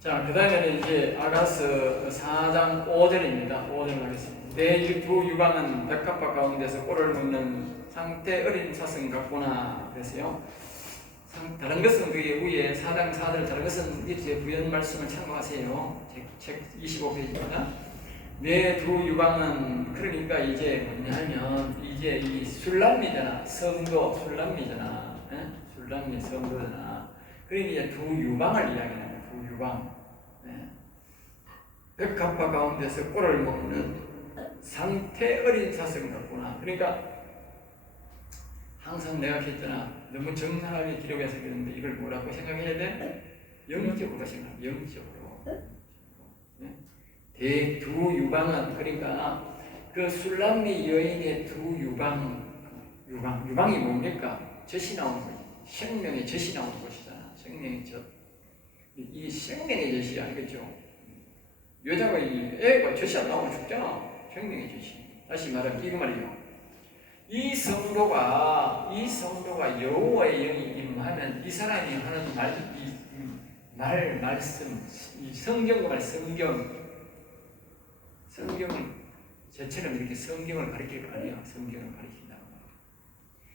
자, 그 다음에는 이제 아가서 4장 5절입니다. 5절 하겠습니다. 내 두 유방은 백합화 가운데서 꼴을 먹는 상태 어린 사슴 같구나. 그래서요. 다른 것은 그게 위에 4장 4절, 다른 것은 밑에 부연 말씀을 참고하세요. 책 25페이지입니다. 내 두 유방은, 그러니까 이제 뭐냐면 이제 이 술람미잖아. 성도 술람미잖아. 술람미 성도잖아. 그러니까 이제 두 유방을 이야기하는 거야. 두 유방. 백합화 가운데서 꼴을 먹는 상태 어린 사슴 같구나. 그러니까 항상 내가 했잖아. 너무 정상하게 기록해서 그러는데 이걸 뭐라고 생각해야 돼? 영적으로 생각. 영적으로. 대 두 유방은, 그러니까 그 술람미 여인의 두 유방이 뭡니까? 젖이 나오는 거지. 생명의 젖이 나오는 것이잖아. 생명의 젖. 이 생명의 젖이 알겠죠? 여자가 이 애가 젖이 안 나오면 죽잖아. 생명의 젖이. 다시 말하면 이거 말이요. 이 성도가 여호와의 영이 임하면 이 사람이 하는 말씀, 이 성경을 저처럼 이렇게 성경을 가리킬 거 아니야. 성경을 가리킨다는 말이야.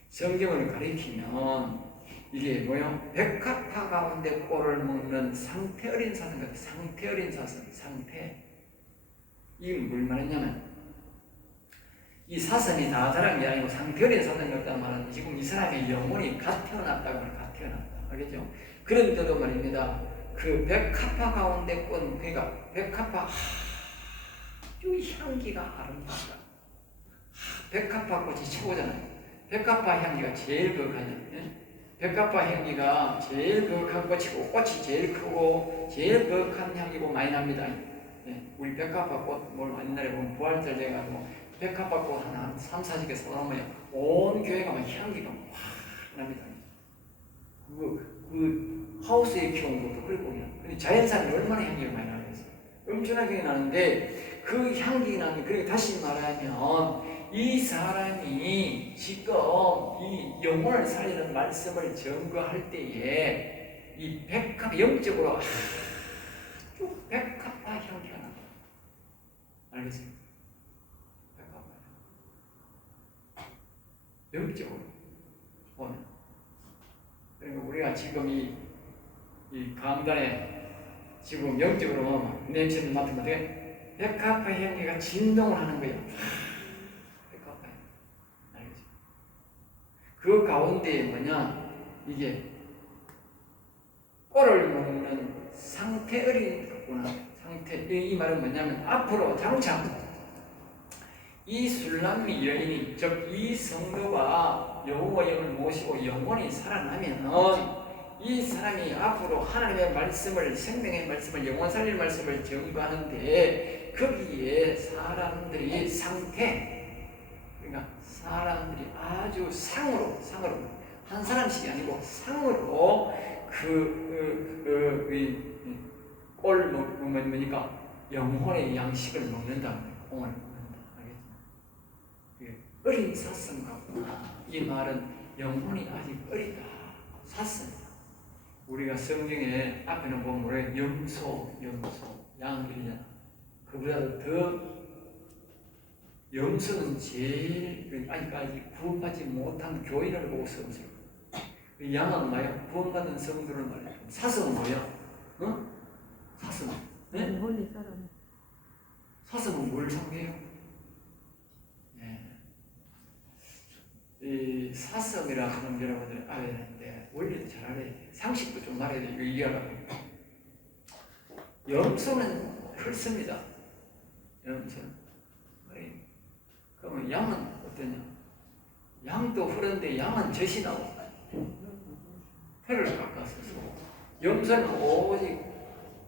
성경을 가리키면 이게 뭐야? 백합화 가운데 꼴을 먹는 상태 어린 사슴 같아. 상태 어린 사슴, 상태. 이건 뭘 말했냐면 이 사슴이 다 자란 게 아니고 상태 어린 사슴 같다는 말은 지금 이 사람의 영혼이 갓 태어났다고 말해. 갓 태어났다. 알겠죠? 그런데도 말입니다. 그 백합화 가운데 꾼, 그러니까 백합화 이 향기가 아름답다. 백합화 꽃이 최고잖아요. 백합화 향기가 제일 거룩하죠. 백합화 향기가 제일 거룩한 꽃이고, 꽃이 제일 크고 제일 거룩한 향기고 많이 납니다. 우리 백합화 꽃, 옛날에 보면 부활절 돼가지고 백합화 꽃 하나 3, 40개 쏟아놓으면 온 교회가 막 향기가 확 납니다. 그 하우스에 키운 것도 그렇고 그냥. 근데 자연산이 얼마나 향기가 많이 나겠어요. 엄청나게 나는데 그 향기 나는, 그러니까 다시 말하면 이 사람이 지금 이 영혼을 살리는 말씀을 증거할 때에 이 백합, 영적으로 아주 백합화 향기가 나요. 알겠습니까? 백합화. 영적으로 보면. 그러니까 우리가 지금 이 강단에 지금 영적으로 냄새를 맡으면 어떻게? 백합화 향기가 진동을 하는 거예요. 백합화. 알겠죠? 그 가운데에 뭐냐? 이게 꼴을 먹는 상태 어린 거구나. 상태. 이 말은 뭐냐면 앞으로 장차 이 술람미 여인이, 즉 이 성도가 여호와 영을 모시고 영원히 살아나면 이 사람이 앞으로 하나님의 말씀을, 생명의 말씀을, 영원 살릴 말씀을 증거하는데 거기에 사람들이 상태, 그러니까 사람들이 아주 상으로 한 사람씩이 아니고 상으로 꼴 먹으면 뭐니까 영혼의 양식을 먹는다. 공을 먹는다. 알겠죠? 어린 사슴 같구나. 이 말은 영혼이 아직 어리다. 사슴. 우리가 성경에 앞에는 보면 뭐래? 염소, 양들이잖아. 그보다도 더 염소는 제일 아직까지 구원받지 못한 교인을 보고 성스러워. 양은 뭐야? 구원받은 성도를 말이야. 사슴은 뭐야? 어? 사슴. 네? 사슴은 뭘 상대해요? 이 사슴이라 하는 여러분들 알아야 되는데 원리도 잘 알아야 돼. 상식도 좀 말해야 돼. 이거 이해하라고. 염소는 클습니다. 염소는. 그러면 양은 어떠냐? 양도 흐른데 양은 젖이 나오고 혀를 깎아서 염소는 오직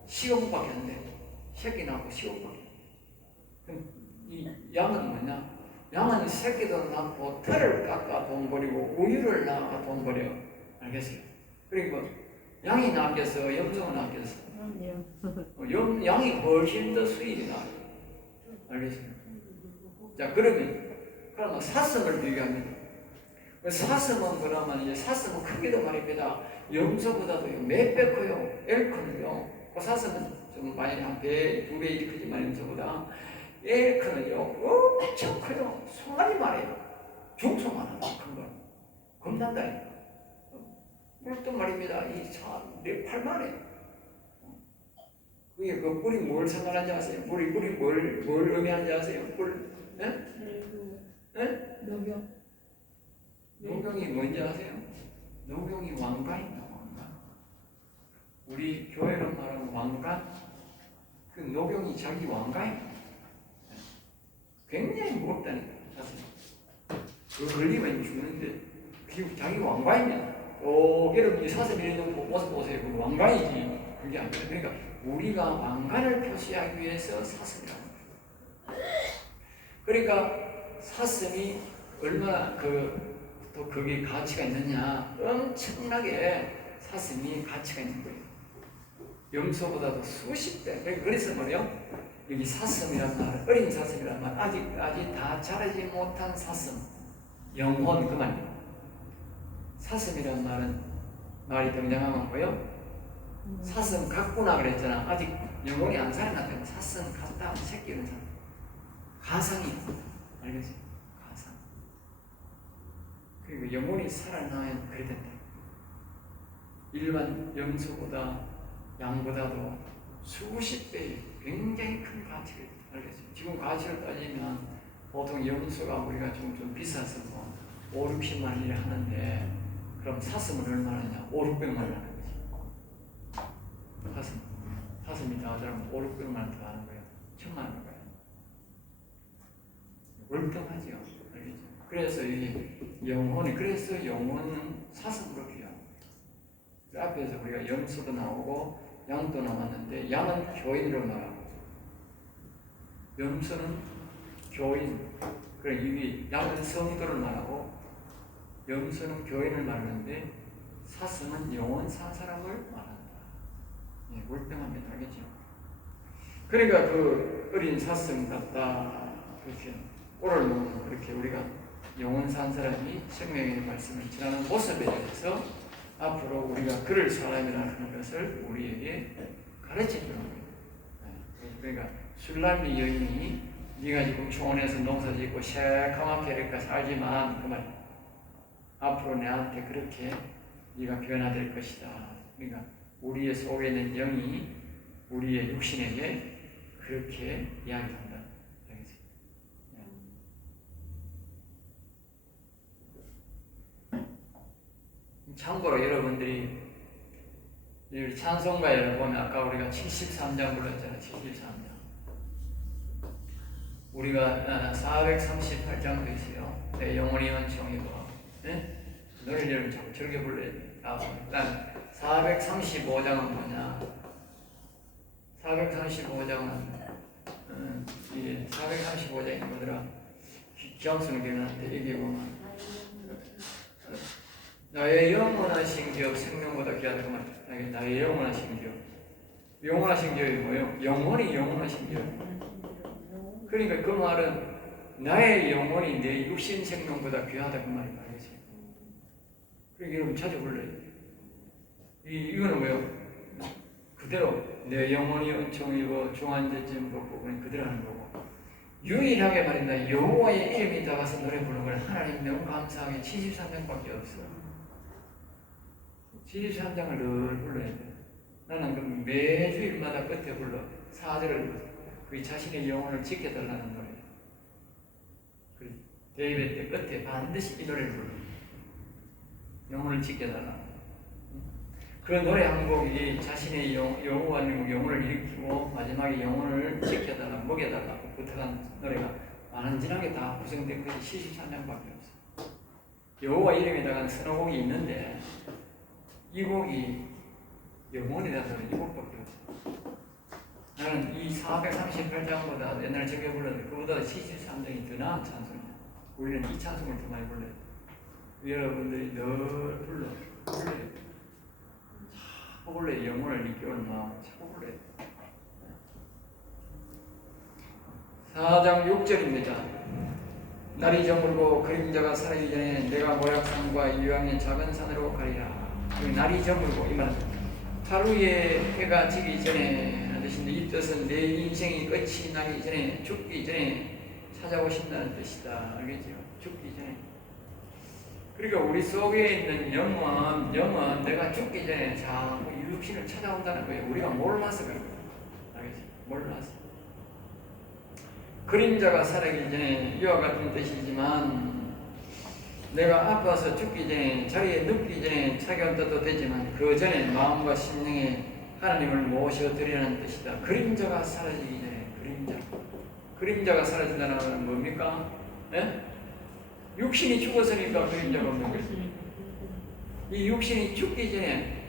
시험밖에 안 돼. 새끼 낳고 시험밖에. 그럼 이 양은 뭐냐? 양은 새끼도 낳고 털을 깎아 돈 버리고 우유를 낳아 돈 버려. 알겠어요? 그리고 양이 낫겠어? 염소가 낫겠어? 양이 훨씬 더 수익이 나요. 알겠어요? 자, 그러면 사슴을 비교합니다. 사슴은 그러면 이제 사슴은 크기도 말입니다. 염소보다도 몇 배 커요. 엘크는요. 사슴은 좀 많이 한 배, 2배 이렇게 크지만 염소보다 엘크는요 엄청 커요. 송아지만 해요. 중소만 하죠. 큰 건. 겁난다니까. 뿔도 말입니다. 내 팔만 해요. 그게 그 뿔이 뭘 상관한지 아세요? 뿔이 뭘 의미하는지 아세요? 뿔? 예? 예? 노경이 뭔지 아세요? 노경이 왕관입니다. 왕관. 우리 교회로 말하는 왕관. 그 노경이 자기 왕관입니다. 굉장히 무겁다니까. 사실. 그 걸리면 죽는데 자기 왕관입니다. 여러분이 사슴 이런 모습 보세요. 그 왕관이지. 그게 아니라 그러니까 우리가 왕관을 표시하기 위해서 사슴이라고 합니다. 그러니까 사슴이 얼마나 또 그게 가치가 있느냐? 엄청나게 사슴이 가치가 있는 거예요. 염소보다도 수십 배. 그래서 말이요. 여기 사슴이란 말, 어린 사슴이란 말, 아직 다 자라지 못한 사슴, 영혼 그 말이에요. 사슴이란 말이 등장하고요. 사슴 같구나 그랬잖아. 아직 영혼이 안 살아났다고. 사슴 같다. 새끼는 사람. 가상이 있습니다. 알겠지? 가상. 그리고 영혼이 살아나면 그래 된다. 일반 염소보다 양보다도 수십 배의 굉장히 큰 가치가 있다. 알겠지? 지금 가치를 따지면 보통 염소가 우리가 좀 비싸서 5, 60만 원이라 하는데 그럼 사슴은 얼마나 5, 600만 원 하는 거지. 사슴이 다 하더라면 5, 600만 원 더 하는 거예요. 1000만 원 거예요. 월등하죠. 알겠죠? 그래서 그래서 영혼은 사슴으로 귀합니다. 그 앞에서 우리가 염소도 나오고 양도 나왔는데 양은 교인으로 말하고 염소는 교인, 그리고 양은 성도를 말하고 염소는 교인을 말하는데 사슴은 영원 산 사람을 말한다. 예, 월등합니다. 알겠죠? 그러니까 그 어린 사슴 같다. 그렇게 꼴을 먹는 그렇게 우리가 영원 산 사람이 생명의 말씀을 전하는 모습에 대해서 앞으로 우리가 그럴 사람이라는 것을 우리에게 가르쳐 주는 거예요. 그러니까 술람이 여인이 네가 지금 초원에서 농사 짓고 새까맣게 이렇게 살지만 그 말 앞으로 내한테 그렇게 네가 변화될 것이다. 그러니까 우리의 속에 있는 영이 우리의 육신에게 그렇게 이야기한다. 알겠지? 참고로 여러분들이 찬송가에 보면 아까 우리가 73장 불렀잖아요. 73장. 우리가 438장도 있어요. 내 영혼이 은총이고. 네? 노래를 여러분 자꾸 즐겨 불러야 돼. 일단 435장은 뭐냐? 435장은 이게 435장이 뭐더라? 기왕수는 기억나는데 이게 보면 나의 영원하신 기업 생명보다 귀하다 그 말. 나의 영원하신 기업. 영원하신 기업이 뭐예요? 영원히 영원하신 기업. 그러니까 그 말은 나의 영혼이 내 육신 생명보다 귀하다 그 말이 말이지. 그러니까 여러분 찾아볼래요. 이거는 뭐예요? 그대로 내 영혼이 은총이고 중한제쯤 보고 그대로 하는 거고. 유일하게 말입니다. 여호와의 이름이 나가서 노래 부르는 걸 하나님 너무 감사하게 73장밖에 없어. 73장을 늘 불러야 돼. 나는 그 매주일마다 끝에 불러. 4절을 그 자신의 영혼을 지켜달라는 노래. 그 데이빗 때 끝에 반드시 이 노래를 불러. 영혼을 지켜달라. 그런 노래 한 곡이 자신의 여호와의 영혼을 일으키고 마지막에 영혼을 지켜달라, 먹여달라고 부탁한 노래가 완전하게 다 구성된 것이 73장밖에 없어. 여호와 이름에다가 서너 곡이 있는데 이 곡이 영혼이라는 노래 이 곡밖에 없어. 나는 이 438장보다 옛날에 적게 불렀는데 그보다 73장이 더 나은 찬송이야. 우리는 이 찬송을 더 많이 불러요. 여러분들이 늘 불러요. 자꾸 불러요. 영혼을 이끌어오는 마음 자꾸 불러요. 4장 6절입니다. 날이 저물고 그림자가 사라지기 전에 내가 모략산과 유황의 작은 산으로 가리라. 날이 저물고 이 말은 하루에 해가 지기 전에 하는 뜻인데, 이 뜻은 내 인생이 끝이 나기 전에, 죽기 전에 찾아오신다는 뜻이다. 알겠죠? 죽기 전에. 그러니까 우리 속에 있는 영은 내가 죽기 전에 자꾸 육신을 찾아온다는 거예요. 우리가 몰라서 그런 거예요. 알겠죠? 몰라서. 그림자가 살아기 전에 이와 같은 뜻이지만, 내가 아파서 죽기 전에, 자리에 눕기 전에 찾아온다도 되지만, 그 전에 마음과 심령에 하나님을 모셔드리라는 뜻이다. 그림자가 사라지기 전에, 그림자가 사라진다는 건 뭡니까? 예? 육신이 죽었으니까 그림자가 없는 거지. 이 육신이 죽기 전에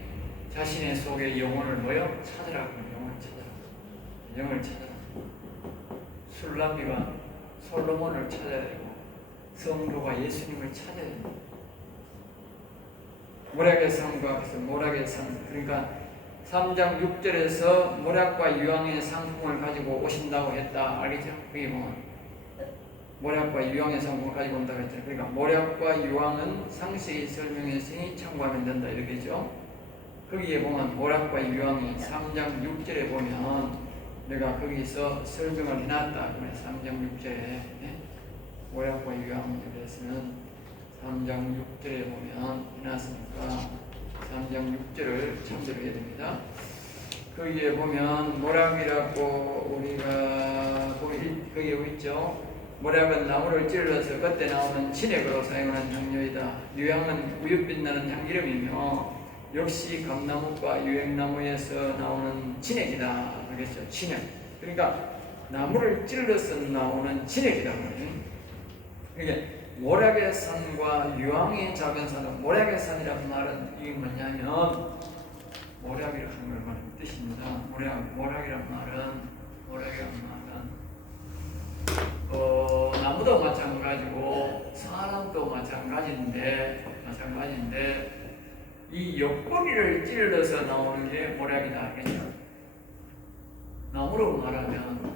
자신의 속에 영혼을 모여 찾으라고. 영을 찾아라. 술람이가 솔로몬을 찾아야 되고, 성도가 예수님을 찾아야 됩니다. 모략의 상과 모략의 상, 그러니까 3장 6절에서 모략과 유황의 상품을 가지고 오신다고 했다. 알겠죠? 그게 뭐 모략과 유황의 상품을 가지고 온다고 했죠. 그러니까 모략과 유황은 상세히 설명했으니 참고하면 된다. 이렇게죠. 거기에 보면 모략과 유황이 3장 6절에 보면 내가 거기서 설명을 해놨다. 그러면 3장 6절에 모략과 유황에 대해서는 3장 6절에 보면 해놨으니까 3장 6절을 참조해야 됩니다. 거기에 보면 모략이라고 우리가 거기에 있죠. 모략은 나무를 찔러서 그때 나오는 진액으로 사용하는 향료이다. 유향은 우윳빛나는 향기름이며 역시 감나무과 유액나무에서 나오는 진액이다. 알겠죠? 진액. 그러니까 나무를 찔러서 나오는 진액이다. 그러니까 모략의 산과 유황의 작은 산은, 모략의 산이라는 말은 이게 뭐냐면 모략이라는 걸 말하는 뜻입니다. 모략이라는 말은 나무도 마찬가지고 사람도 마찬가지인데 이 옆구리를 찔러서 나오는 게 모략이다. 알겠죠? 나무로 말하면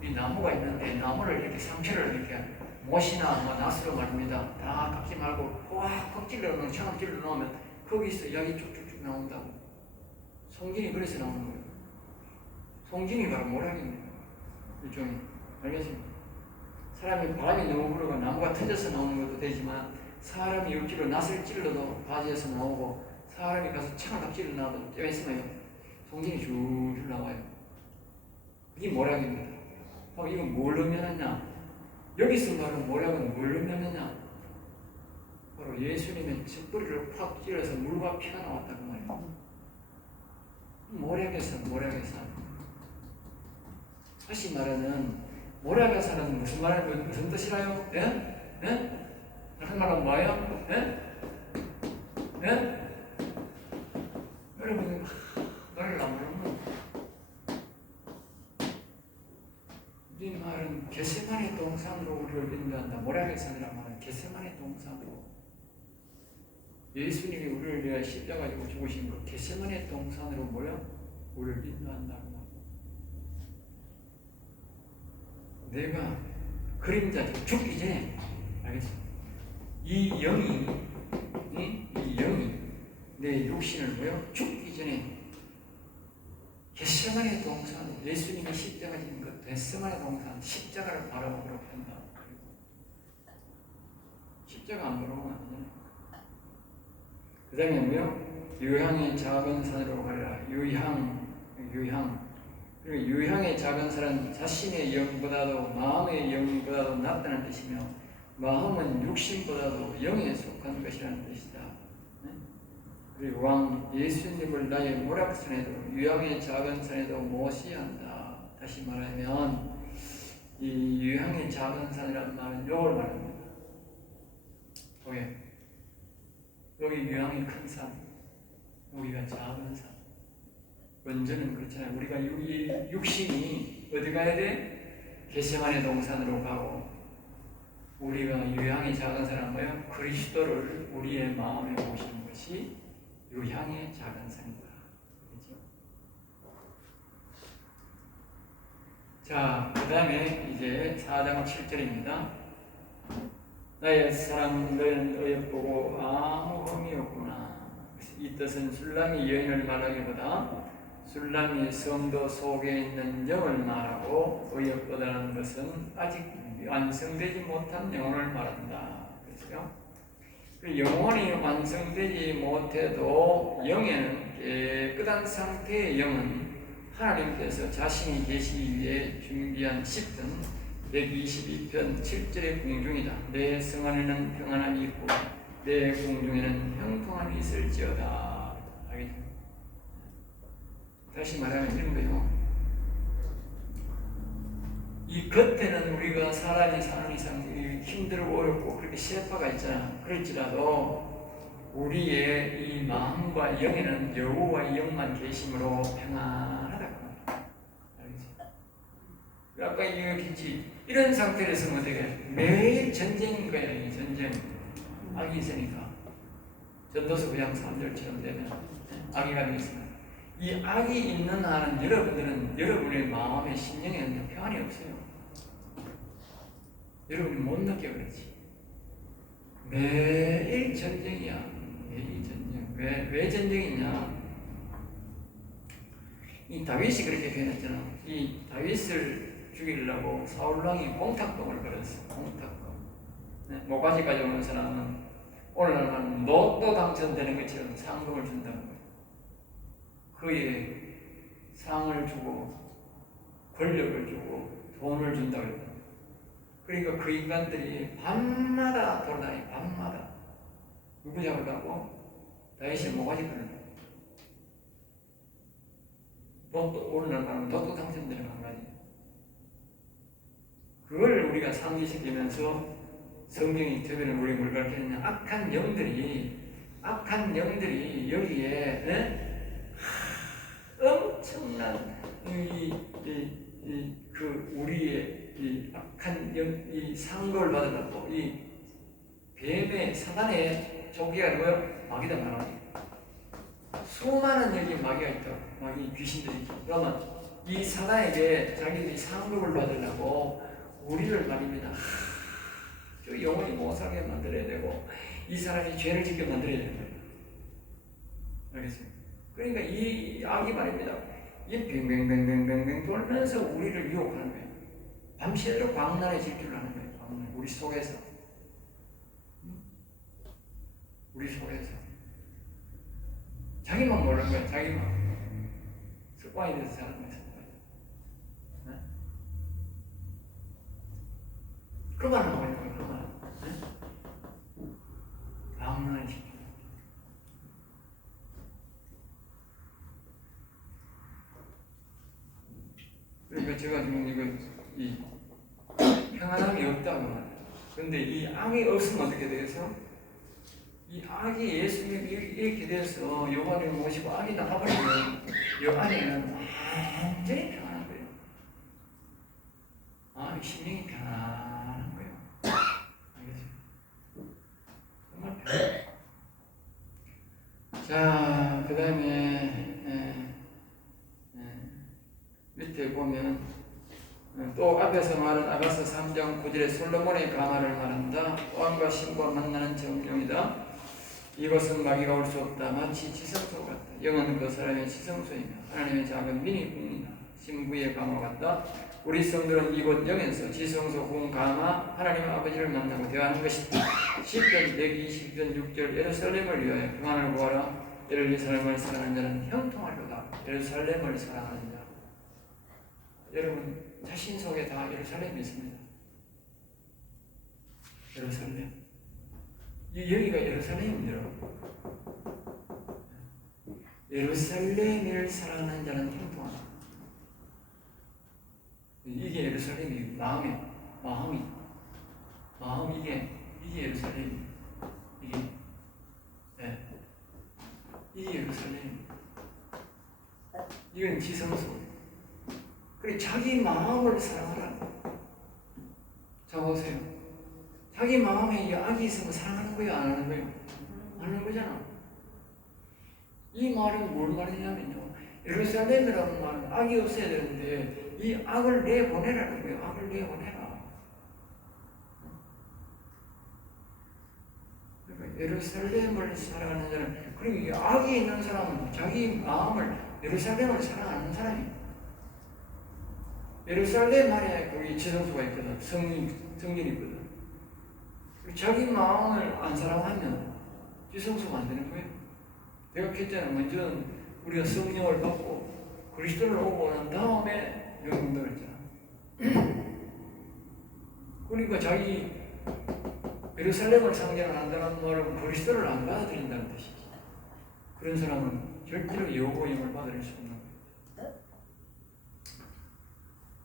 이 나무가 있는데 나무를 이렇게 상처를 이렇게 못이나 뭐 낫으로 말입니다. 다 깎지 말고 꽉 찔러 놓으면, 처음 찔러 놓으면 거기서 약이 쭉쭉쭉 나온다고. 송진이 그래서 나오는 거예요. 송진이 바로 모략입니다. 일종의. 알겠습니까? 사람이 바람이 너무 불어가 나무가 터져서 나오는 것도 되지만, 사람이 육지로 낫을 찔러도 바지에서 나오고, 사람이 가서 창을 딱 찔러 놔도 떼면서요 송진이 줄줄 나와요. 이게 모략입니다. 그럼 이건 뭘 의미하느냐? 여기서 말하는 모략은 뭘 의미하느냐? 바로 예수님의 쇳뿌리를 팍 찔러서 물과 피가 나왔다고 말이에요. 모략에서. 다시 말하는 모략의 산은 무슨 뜻이라요? 예? 예? 한 말은 뭐예요? 예? 예? 여러분 노래를 안 부르면 이 말은 겟세마네 동산으로 우리를 인도한다. 모략의 산이란 말은 겟세마네 동산으로 예수님이 우리를 위해 십자가에 죽으신 그 겟세마네 동산으로 모여 우리를 인도한다고. 내가 그림자 죽기 전에, 알겠어? 이 영이 내 육신을 모여 죽기 전에 겟세마네 동산, 예수님이 십자가 지는 것 겟세마네 동산, 십자가를 바라보도록 한다. 십자가 안 바라보면 안 되잖아요. 그 다음에 뭐요? 유향의 작은 산으로 가라. 유향. 그리고 유향의 작은 산은 자신의 영보다도 마음의 영보다도 낫다는 뜻이며, 마음은 육신보다도 영에 속한 것이라는 뜻이다. 그리고 왕 예수님을 나의 모략산에도 유향의 작은 산에도 모셔야 한다. 다시 말하면 이 유향의 작은 산이라는 말은 이걸 말합니다. 여기 유향이 큰 산, 여기가 작은 산. 원전은 그렇잖아요. 우리가 육신이 어디 가야 돼? 겟세마네 동산으로 가고, 우리가 유향이 작은 산은 뭐야? 그리스도를 우리의 마음에 모시는 것이 유향의 작은 산이다. 그렇죠? 자, 그 다음에 이제 4장 7절입니다. 나의 사랑 너희는 어여쁘고 아무 흠이 없구나. 이 뜻은 술람이 여인을 말하기보다 술람이 성도 속에 있는 영을 말하고 어여쁘다는 것은 아직 완성되지 못한 영혼을 말한다. 그렇죠? 그 영혼이 완성되지 못해도 영에는 깨끗한 상태의 영은 하나님께서 자신이 계시기 위해 준비한 10등 122편 7절의 궁중이다. 내 성 안에는 평안함이 있고 내 궁중에는 형통함이 있을지어다. 알겠죠? 다시 말하면 이런 거요. 이 겉에는 우리가 사람이 사는 이상 힘들고 어렵고 그렇게 셰파가 있잖아. 그럴지라도 우리의 이 마음과 영에는 여호와 영만 계심으로 평안하다. 알겠지? 아까 얘기했지. 이런 상태로 있으면 어떻게 해? 매일 전쟁인 거야. 이 전쟁. 악이 있으니까. 전도서 그냥 3절처럼 되면 악이 가지고 있으면. 이 악이 있는 한은 여러분들은 여러분의 마음의 심령에는 평안이 없어요. 여러분이 못 느껴 그렇지. 매일 전쟁이야. 매일 전쟁. 왜 전쟁이냐? 이 다윗이 그렇게 표현했잖아. 이 다윗을 죽이려고 사울왕이 공탁동을 걸었어. 공탁동. 네? 목까지까지 오는 사람은 오늘날만 로또 당첨되는 것처럼 상금을 준다는 거예요. 그의 상을 주고 권력을 주고 돈을 준다고 했다. 그러니까 그 인간들이 밤마다 돌아다니. 밤마다 누구 잡으려고? 다윗이 모가지 걸려. 로또 오늘날만 로또 당첨되는 방법이. 그걸 우리가 상기시키면서 성경이 특별히 우리 뭘 가르치느냐? 악한 영들이 여기에 엄청난 그 우리의 이 악한 이 상급을 받으려고 이 뱀의 사단의 조기가 뭐요? 마귀다. 마귀. 수많은 여기 마귀가 있다. 마귀 귀신들이 있다. 그러면 이 사단에게 자기들이 상급을 받으려고 우리를 말입니다. 저 영혼이 못 살게 만들어야 되고 이 사람이 죄를 짓게 만들어야 된다. 알겠습니까? 그러니까 이 악이 말입니다. 이 뱅뱅뱅뱅뱅뱅 돌면서 우리를 유혹하는 거예요. 밤새도록 광란의 질주를 하는 거예요. 우리 속에서. 우리 속에서. 자기만 모르는 거예요. 자기만. 습관이 돼서 사는 거예요. 네? 그만하고 있는 거예요. 그만. 네? 광란의 질주. 그러니까 제가 지금 이 평안함이 없다고 말해요. 근데 이 악이 없으면 어떻게 돼서? 이 악이 예수님이 이렇게 돼서 요한을 모시고 악이 나가버리면 요 안에는 완전히 평안한 거예요. 아, 심령이 평안한 거예요. 알겠어요? 정말 평안. 자, 그 다음에 밑에 보면 또 앞에서 말한 아가서 3장 9절에 솔로몬의 가마를 말한다. 왕과 신과 만나는 정령이다. 이것은 마귀가 올 수 없다. 마치 지성소 같다. 영은 그 사람의 지성소이며 하나님의 작은 미니 궁이다. 신부의 가마 같다. 우리 성들은 이곳 영에서 지성소 궁 가마 하나님 아버지를 만나고 대화하는 것이다. 10편 120편 6절 예루살렘을 위하여 평안을 구하라. 예루살렘을 사랑하는 자는 형통하리로다. 예루살렘을 사랑하는 자. 여러분 자신 속에 다 예루살렘이 있습니다. 예루살렘. 여기가 예루살렘입니다. 예루살렘을 사랑하는 자는 형통하다. 이게 예루살렘이 마음이 이게 예루살렘. 이게 예루살렘. 이건 지성소. 그래 자기 마음을 사랑하라. 자 보세요. 자기 마음에 악이 있으면 사랑하는 거예요, 안 하는 거예요? 안 하는 거잖아. 이 말은 뭘 말이냐면요. 예루살렘이라는 말은 악이 없어야 되는데 이 악을 내보내라는 거예요. 악을 내보내라. 예루살렘을 사랑하는 자는, 그리고 악이 있는 사람은 자기 마음을 예루살렘을 사랑하는 사람이에요. 예루살렘 안에 거기 지성소가 있거든. 성전이 있거든. 자기 마음을 안 사랑하면 지성소가 안 되는 거예요. 내가 그랬잖아요. 먼저 우리가 성령을 받고 그리스도를 오고 난 다음에 영혼을 했잖아. 그러니까 자기 예루살렘을 상징을 한다는 말은 그리스도를 안 받아들인다는 뜻이지. 그런 사람은 절대로 여호와임을 받아들일 수 없는 거예요.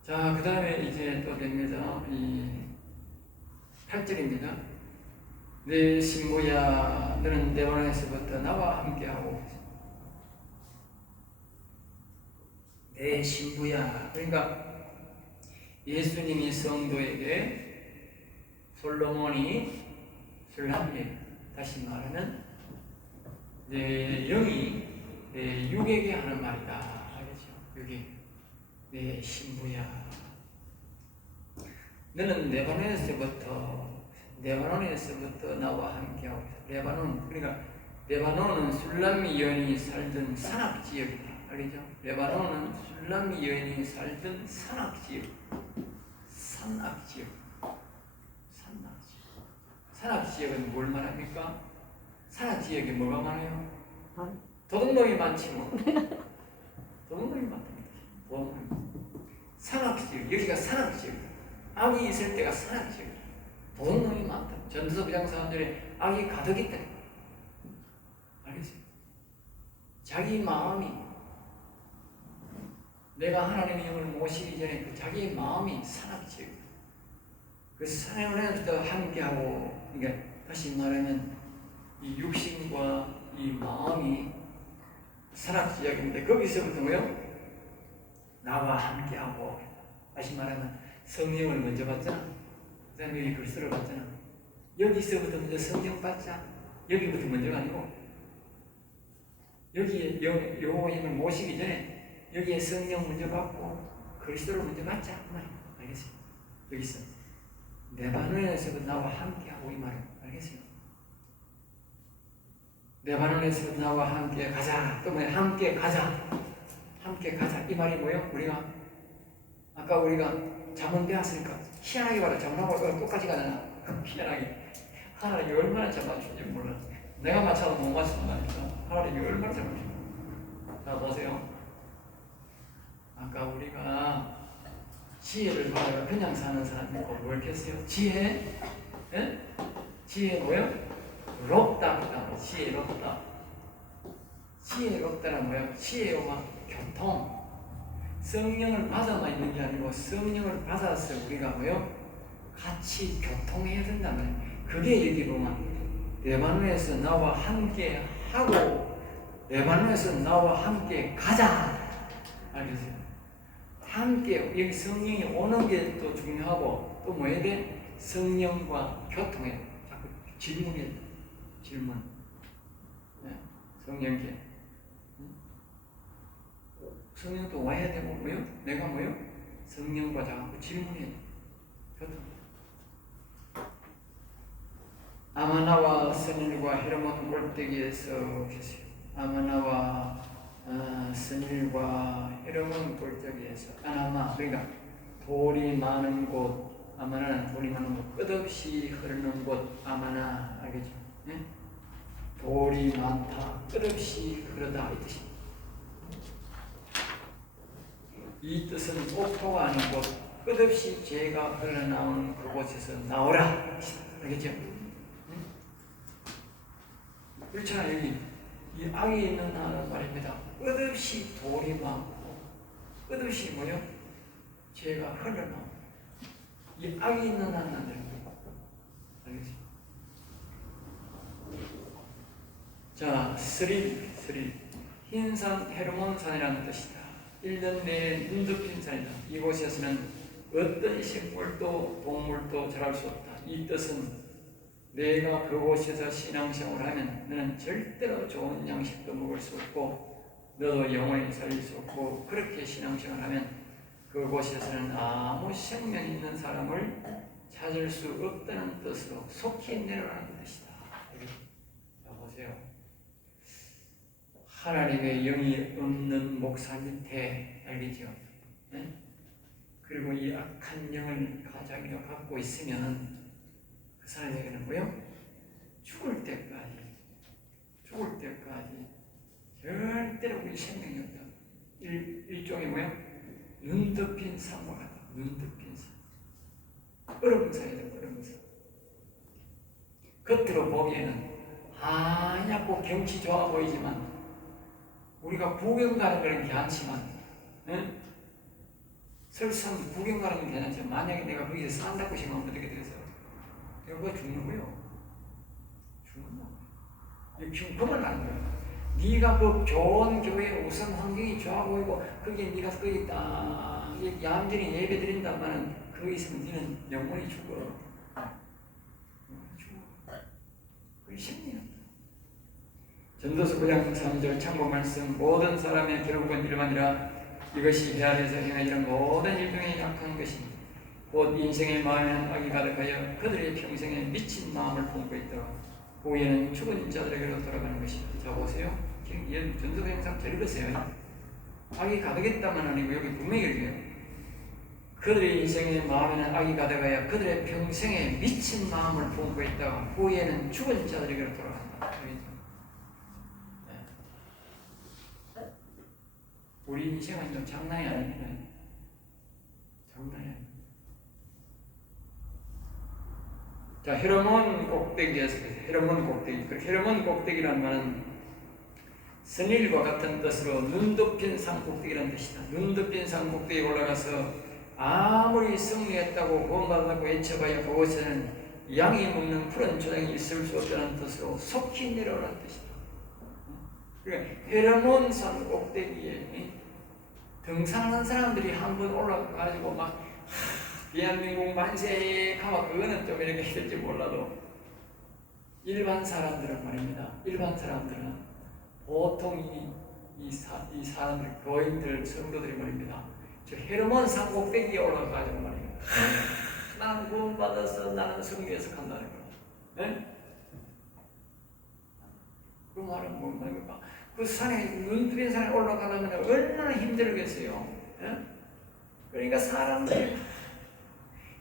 자, 그 다음에 이제 또 됩니다. 이 8절입니다. 내 신부야, 너는 레바논에서부터 나와 함께하고. 내 신부야. 그러니까 예수님이 성도에게 솔로몬이 술람에 다시 말하는 내 영이 내 육에게 하는 말이다. 알겠죠? 육이 내 신부야. 너는 레바논에서부터 나와 함께하고 있어. 레바논, 그러니까 레바논은 술람미 여인이 살던 산악지역이다. 알겠죠? 레바논은 술람미 여인이 살던 산악지역. 산악지역은 뭘 말합니까? 산악지역에 뭐가 많아요? 도둑놈이 많지 뭐. 도둑놈이 많답니다. 산악지역, 여기가 산악지역. 악이 있을 때가 산악지역. 도둑놈이 많다. 전도서 부장 사람들이 악이 가득 있다. 알겠어요? 자기 마음이, 내가 하나님의 영을 모시기 전에 그 자기 마음이 산악지역. 그 산악에서 함께하고, 그러니까 다시 말하면 이 육신과 이 마음이 산악지역인데, 거기서부터 뭐요? 나와 함께하고. 다시 말하면 성령을 먼저 받잖아. 그 다음에 여기 글쓰를 받잖아. 여기서부터 먼저 성령 받자. 여기부터 먼저가 아니고, 여기에 여호와의 힘을 모시기 전에 여기에 성령 먼저 받고 그리스도를 먼저 받자. 그 말이야. 알겠어요? 여기서 레바논에서부터 나와 함께하고, 이 말이야. 알겠어요? 레바논에서부터 나와 함께 가자. 또 뭐야? 함께 가자. 함께 가자. 이 말이 뭐예요? 아까 우리가 잠언 배웠으니까 희한하게 말해. 잠언하고 똑같이 가잖아. 희한하게. 하나님이 얼마나 잘 맞추는지 몰라. 내가 맞춰도 못 맞춘다니까. 하나님이 얼마나 잘 맞추는지. 자, 보세요. 아까 우리가 지혜를 말하면 그냥 사는 사람이 있고 뭘 켰어요? 지혜? 예? 지혜 뭐예요? 롭다. 지혜롭다. 지혜롭다는 뭐예요? 지혜와 교통. 성령을 받아만 있는 게 아니고 성령을 받아서 우리가 뭐예요? 같이 교통해야 된다는 거예요. 그게 여기 보면 레바논에서 나와 함께 하고 레바논에서 나와 함께 가자. 알겠어요? 함께, 여기 성령이 오는 게 또 중요하고 또 뭐 해야 돼? 성령과 교통해. 자꾸 질문. 네. 성령께. 성령도 와야 되고 뭐요? 내가 뭐요? 성령과 자꾸 질문해. 교통. 아마나와 스닐과 헤르몬 골짜기에서 계세요. 아마나와 스닐과 헤르몬 골짜기에서 아나마, 그러니까 돌이 많은 곳, 아마나는 돌이 많은 곳, 끝없이 흐르는 곳, 아마나. 알겠죠? 네? 돌이 많다, 끝없이 흐르다, 이 뜻입니다. 이 뜻은 옥토가 아닌 곳, 끝없이 죄가 흘러나오는 그곳에서 나오라. 알겠죠? 그렇잖아요. 여기 이 악이 있는 나라는 말입니다. 끝없이 돌이 많고 끝없이 뭐요? 죄가 흘러나오고 이 악이 있는 나라는 알겠죠? 자, 스릴 흰산 헤르몬산이라는 뜻이다. 1년 내에 눈 덮인 산이다. 이곳에서는 어떤 식물도 동물도 자랄 수 없다. 이 뜻은 내가 그곳에서 신앙생활을 하면 너는 절대로 좋은 양식도 먹을 수 없고 너도 영원히 살릴 수 없고, 그렇게 신앙생활을 하면 그곳에서는 아무 생명 있는 사람을 찾을 수 없다는 뜻으로 속히 내려가는 뜻이다. 보세요. 하나님의 영이 없는 목사 밑에 알겠죠? 네? 그리고 이 악한 영을 가장이가 갖고 있으면 그 사람에게는 뭐요? 죽을 때까지 절대로 우리 생명이 없다. 일종의 뭐야? 눈 덮인 삶과 같다. 눈 덮인 삶. 얼음사이다. 얼음사. 겉으로 보기에는 하얗고 경치 좋아 보이지만 우리가 구경 가는 건 괜찮지만, 응? 설상 구경 가는 건 괜찮지만 만약에 내가 거기서 산다고 생각하면 어떻게 되겠어요? 내가 그거 죽는 거예요. 죽는다. 그말 나는 거야. 네가 그 좋은 교회 우선 환경이 좋아 보이고 거기에 네가 거기 딱 얌전히 예배 드린다면 거기 있으면 네는 영원히 죽어. 그게 심리야. 전도서 9장 3절 참고 말씀 모든 사람의 결국은 일반이라 이것이 헤아려서 행하기는 모든 일 중에 약한 것이니 곧 인생의 마음에는 악이 가득하여 그들의 평생에 미친 마음을 품고 있다가 후에는 죽은 자들에게로 돌아가는 것이다. 자 보세요. 지금 전도서 영상 읽으세요. 악이 가득했다만 아니고 여기 분명히 읽어요. 그들의 인생의 마음에는 악이 가득하여 그들의 평생에 미친 마음을 품고 있다가 후에는 죽은 자들에게로 돌아간다. 네. 우리 인생은 장난이 아닙니다. 장난이 아닙니다. 자, 헤르몬 꼭대기에서 헤르몬 꼭대기. 헤르몬 꼭대기란 말은 선일과 같은 뜻으로 눈 덮인 산 꼭대기란 뜻이다. 눈 덮인 산 꼭대기에 올라가서 아무리 승리했다고 구원받았다고 외쳐봐야 그곳에는 양이 먹는 푸른 초장이 있을 수 없다는 뜻으로 속히 내려오라는 뜻이다. 그러니까 헤르몬 산 꼭대기에 등산하는 사람들이 한번 올라가가지고 막 대한민국 만세 가막 그거는 좀 이렇게 될지 몰라도 일반 사람들은 말입니다. 일반 사람들은 보통 이 사람들 교인들 성도들이 말입니다. 저 헤르몬 산 꼭대기에 올라가가지고 말입니다. 나는 구원받아서 나는 승리해서 간다는 거야. 네? 그 말은 뭔 말입니까? 그 산에 눈 뜨인 산에 올라가려면 얼마나 힘들겠어요. 네? 그러니까 사람들이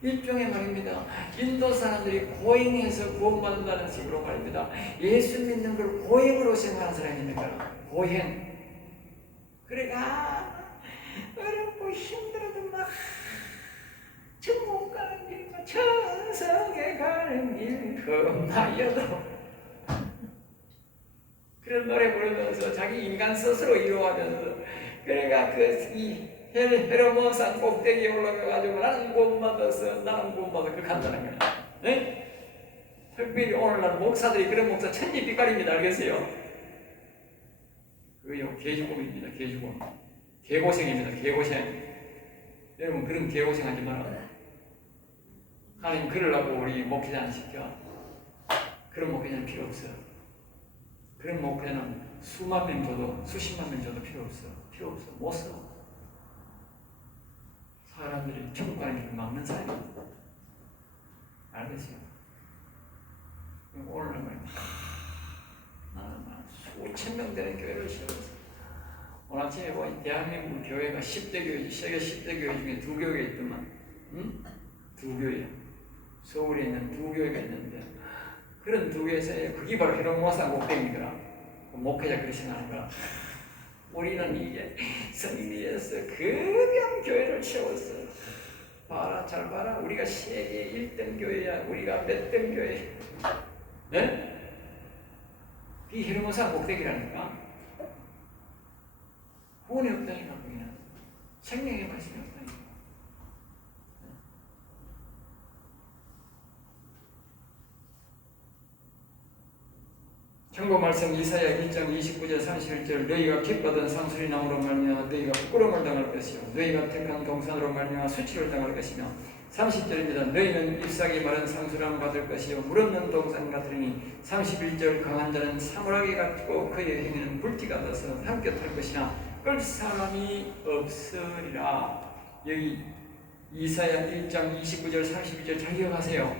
일종의 말입니다. 인도 사람들이 고행해서 구원받는다는 식으로 말입니다. 예수 믿는 걸 고행으로 생각하는 사람입니다. 고행. 그러니까 어렵고 힘들어도 막 천국 가는 길, 천성에 가는 길 험하여도 그런 노래 부르면서 자기 인간 스스로 이루어가면서 그러니까 이 헤르몬 산 꼭대기에 올라가가지고 나는 구원받아서 그렇게 한다는 거야. 네? 특별히 오늘날 목사들이 그런 목사 천지빛깔입니다. 알겠어요? 그거요 개죽음입니다. 개죽음. 개고생입니다. 개고생. 여러분 그런 개고생하지 마라. 하나님 그러려고 우리 목회자 안 시켜. 그런 목회자는 필요 없어. 그런 목회자는 수만 명 줘도 수십만 명 줘도 필요 없어. 필요 없어. 못 써. 사람들이 천국 가는 길을 막는 사람이 알겠어요? 오늘 나는 수천 명 되는 교회를 세웠어. 오늘 아침에 보니 대한민국 교회가 10대 교회, 세계 10대 교회 중에 2교회가 있더만, 응? 2교회. 서울에 있는 2교회가 있는데 그런 2교회에서 그게 바로 헤르몬산 꼭대기더라. 목회자 그렇게 생각하는 거야. 우리는 이게 승리해서 거대한 교회를 채웠어. 봐라, 잘 봐라. 우리가 세계 1등 교회야. 우리가 몇 등 교회. 네? 이 헤르몬산 꼭대기라니까. 구원이 없다니까, 거기는. 생명의 말씀이 없다니까. 참고 말씀 이사야 1장 29절 31절 너희가 기뻐하던 상수리 나무로 말미암아 너희가 부끄러움을 당할 것이요 너희가 택한 동산으로 말미암아 수치를 당할 것이며 30절입니다. 너희는 잎사귀 마른 상수랑 받을 것이요 물 없는 동산 같으니 31절 강한 자는 사물하게 같고 그의 행위는 불티 같아서 함께 탈 것이나 끌 사람이 없으리라. 여기 이사야 1장 29절 31절 잘 기억하세요.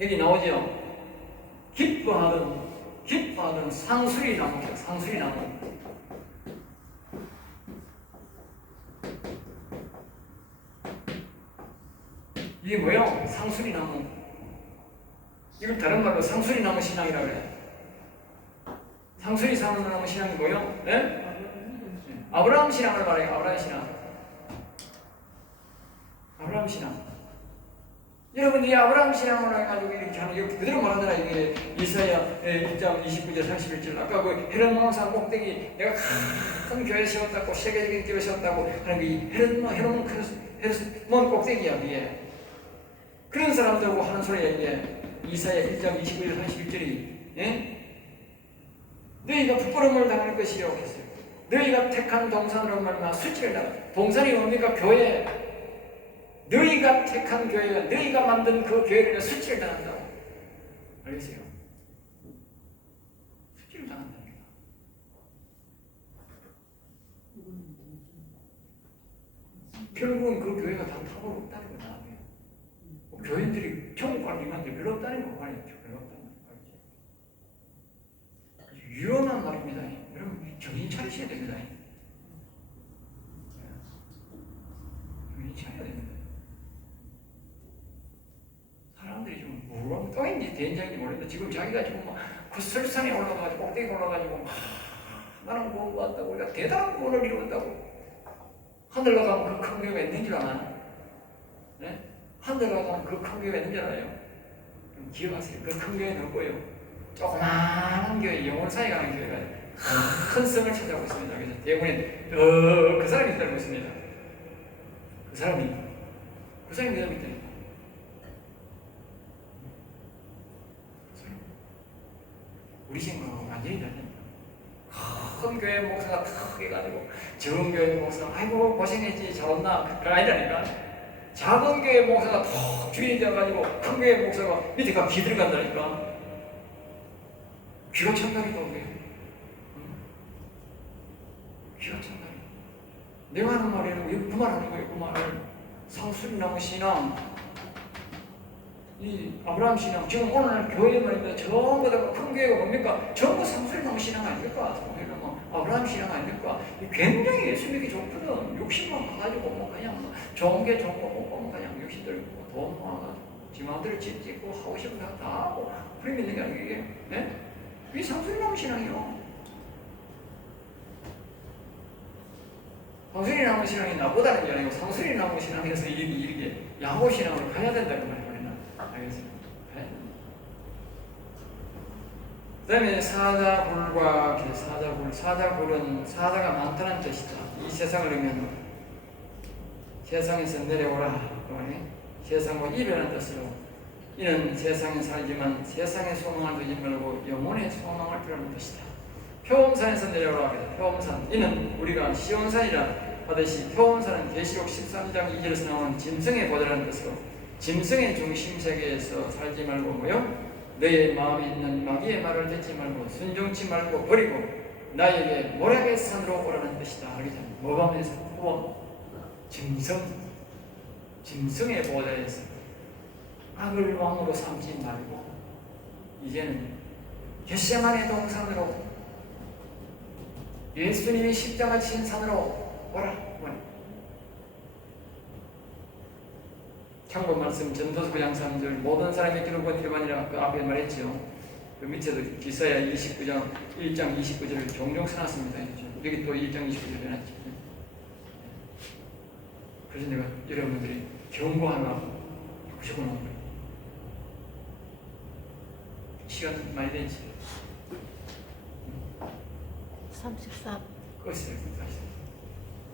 여기 나오죠. 기뻐하던 기뻐하던 상수리 나무죠. 상수리 나무. 이게 뭐예요? 상수리 나무. 이걸 다른 말로 상수리 나무 신앙이라고 그래요. 상수리 나무 신앙이 뭐예요? 네? 아브라함 신앙을 말해요. 아브라함 신앙. 아브라함 신앙. 여러분, 이 아브라함 신앙으로 해가지고 이렇게 하는, 이거 그대로 말하더라. 이게 이사야 1장 29절 31절. 아까 그 헤르몬산 꼭대기, 내가 큰 교회 세웠다고, 세계적인 교회 세웠다고 하는 게 헤르몬 꼭대기야, 이게. 그런 사람들하고 하는 소리야, 이게. 이사야 1장 29절 31절이. 예? 너희가 부끄러움을 당할 것이요. 했어요. 너희가 택한 동산으로 말미암아 수치를 당하. 동산이 뭡니까? 교회. 너희가 택한 교회가, 너희가 만든 그 교회를 수치를 당한다고. 알겠어요? 수치를 당한다니까. 결국은 그 교회가 다 타고 없다는 거야. 교인들이 천국 가는 인간들이 별로 없다는 거 아니에요? 별로 없다는 거 알죠? 위험한 말입니다. 여러분, 정신 차리셔야 됩니다. 정신 차려야 됩니다. 사람들이 좀 뭐라고 떠있는지 된장인지 모르겠는데 지금 자기가 지금 그 설산에 올라가가지고 꼭대기 올라가지고 나는 구원 받았다고 우리가 대단한 구원을 이루었다고 하늘 나가면 그 큰 교회가 있는 줄 아나요? 네? 하늘 나가면 그 큰 교회가 있는 줄 알아요? 그럼 기억하세요. 그 큰 교회는 없고요. 조그마한 교회, 영혼 사이 가는 교회가 큰 성을 찾아오고 있습니다. 그래서 대부분 그 사람이 있다고 있습니다. 그 사람이 있다니까. 우리 생각하고 완전히 다릅니다. 큰 교회 목사가 탁 해가지고 적은 교회 목사 아이고 고생했지 잘 왔나 그건 아니라니까. 작은 교회 목사가 탁 주인이 되어가지고 큰 교회 목사가 밑에 가 기 들어간다니까. 귀가 찬다니까 그게. 귀가 찬다니까. 내가 하는 말이라고 그 말 하는 거예요. 그 말을. 상수리나무 신앙, 이 아브라함 신앙, 지금 오늘 교회 말입니다. 전부 다 큰 교회가 뭡니까? 전부 상수리나무 신앙 아닙니까? 아브라함 신앙 아닙니까? 굉장히 예수님이 좋거든. 욕심만 가가지고 뭐 그냥 좋은 게 좋고 뭐 그냥 욕심 들고 돈 모아가지고 지 마음대로 집 짓고 하고 싶은 거 다 하고 그런 있는 게 아니고 이게 네? 이게 상수리나무 신앙이요. 상수리나무 신앙이 나보다는 게 아니고 상수리나무 신앙에서 이렇게 양호 신앙으로 가야 된다는 말이에요. 알겠습니다. 네? 그 다음에 사자불과 사자불은 사자가 많다는 뜻이다. 이 세상을 의미하는 세상에서 내려오라. 세상과 이별하는 뜻으로 이는 세상에 살지만 세상의 소망을 두지 말고 영혼의 소망을 두라는 뜻이다. 표범산에서 내려오라. 표범산 이는 우리가 시온산이라 하듯이 표범산은 계시록 13장 2절에서 나오는 짐승의 보좌라는 뜻으로 짐승의 중심 세계에서 살지 말고 뭐요? 너의 마음에 있는 마귀의 말을 듣지 말고 순종치 말고 버리고 나에게 모략의 산으로 오라는 뜻이다. 알겠죠? 모범에서 후원 짐승의 보좌에서 악을 왕으로 삼지 말고 이제는 겟세마네 동산으로 예수님이 십자가 진 산으로 오라. 참고 말씀 전도서 9장 3절 모든 사람이 들어본 일반이라 그 앞에 말했죠. 그 밑에도 기사야 29장 1장 29절을 종종 써놨습니다. 여기 또 1장 29절 해놨죠. 그래서 내가 여러분들이 경고하라고 적어놓은 거예요. 시간 많이 되지? 34. 끝이에요.